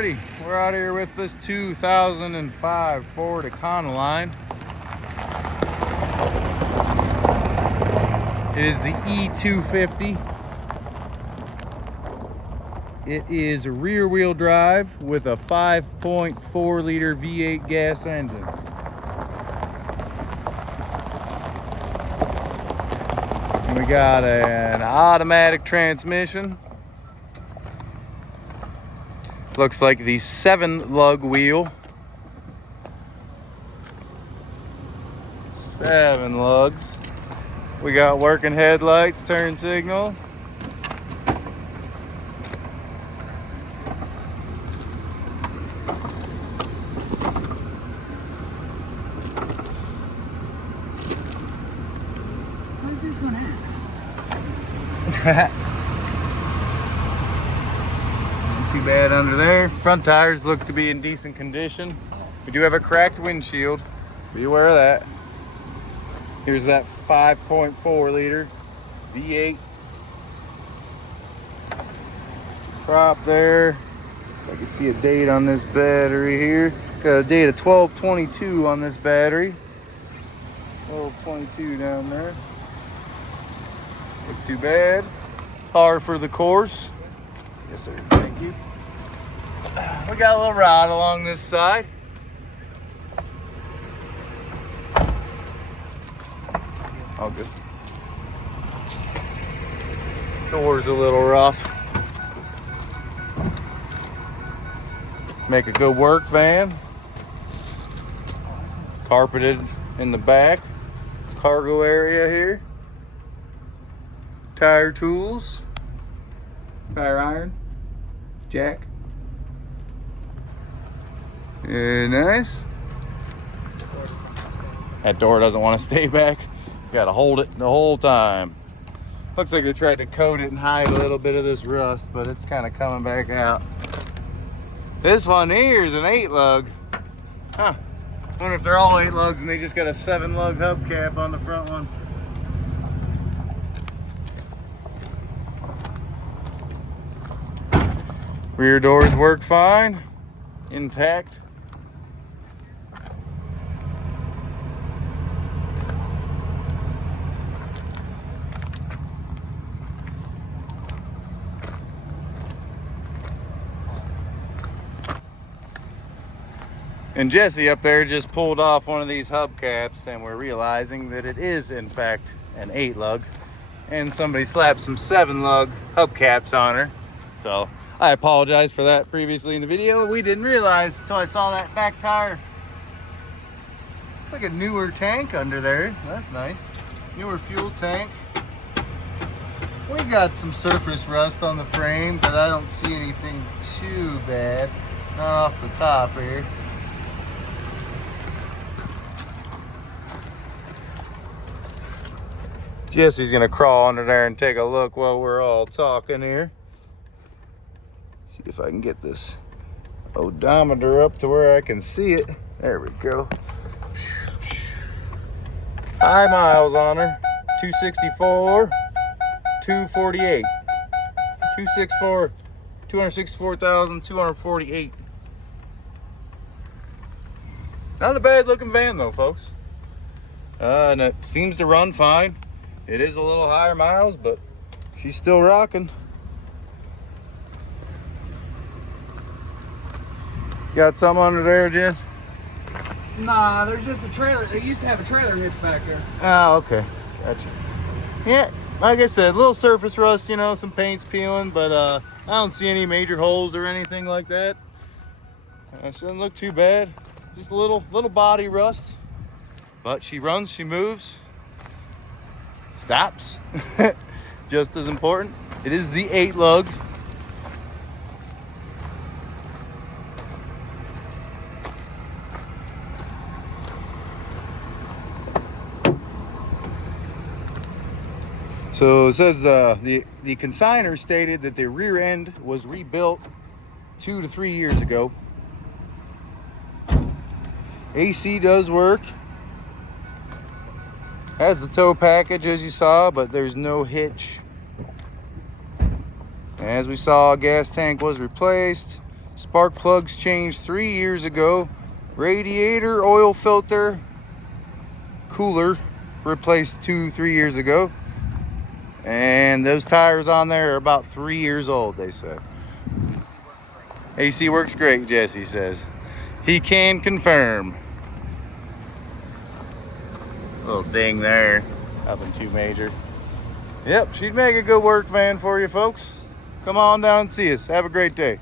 Alrighty, we're out here with this 2005 Ford Econoline. It is the E250. It is rear wheel drive with a 5.4 liter V8 gas engine. And we got an automatic transmission. Looks like the 7-lug wheel. 7 lugs. We got working headlights, turn signal. Where's this one at? Too bad under there. Front tires look to be in decent condition. We do have a cracked windshield. Be aware of that. Here's that 5.4 liter V8. Prop there. I can see a date on this battery here. Got a date of 12/22 on this battery. 12/22 down there. Not too bad. Par for the course. Yes, sir. Thank you. We got a little rod along this side. All good. Door's a little rough. Make a good work van. Carpeted in the back. Cargo area here. Tire tools. Tire iron. Jack. Very nice. That door doesn't want to stay back. You gotta hold it the whole time. Looks like they tried to coat it and hide a little bit of this rust, but it's kind of coming back out. This one here is an 8-lug. Huh. Wonder if they're all 8 lugs and they just got a 7-lug hubcap on the front one. Rear doors work fine, intact. And Jesse up there just pulled off one of these hubcaps, and we're realizing that it is in fact an 8-lug, and somebody slapped some 7-lug hubcaps on her. So I apologize for that previously in the video. We didn't realize until I saw that back tire. It's like a newer tank under there. That's nice. Newer fuel tank. We got some surface rust on the frame, but I don't see anything too bad. Not off the top here. Jesse's gonna crawl under there and take a look while we're all talking here. See if I can get this odometer up to where I can see it. There we go. 5 miles on her. 264, 248. 264,248. Not a bad looking van though, folks. And it seems to run fine. It is a little higher miles, but she's still rocking. Got something under there, Jess? Nah, there's just a trailer. They used to have a trailer hitch back there. Oh, okay. Gotcha. Yeah, like I said, a little surface rust, you know, some paint's peeling, but I don't see any major holes or anything like that. It shouldn't look too bad. Just a little body rust. But she runs, she moves. Stops. Just as important. It is the 8-lug. So it says the consignor stated that the rear end was rebuilt 2 to 3 years ago. AC does work. Has the tow package as you saw, but there's no hitch. As we saw, gas tank was replaced. Spark plugs changed 3 years ago. Radiator, oil filter, cooler replaced 2-3 years ago. And those tires on there are about 3 years old, they say. AC works great, Jesse says. He can confirm. Little ding there. Nothing too major. Yep, she'd make a good work van for you folks. Come on down and see us. Have a great day.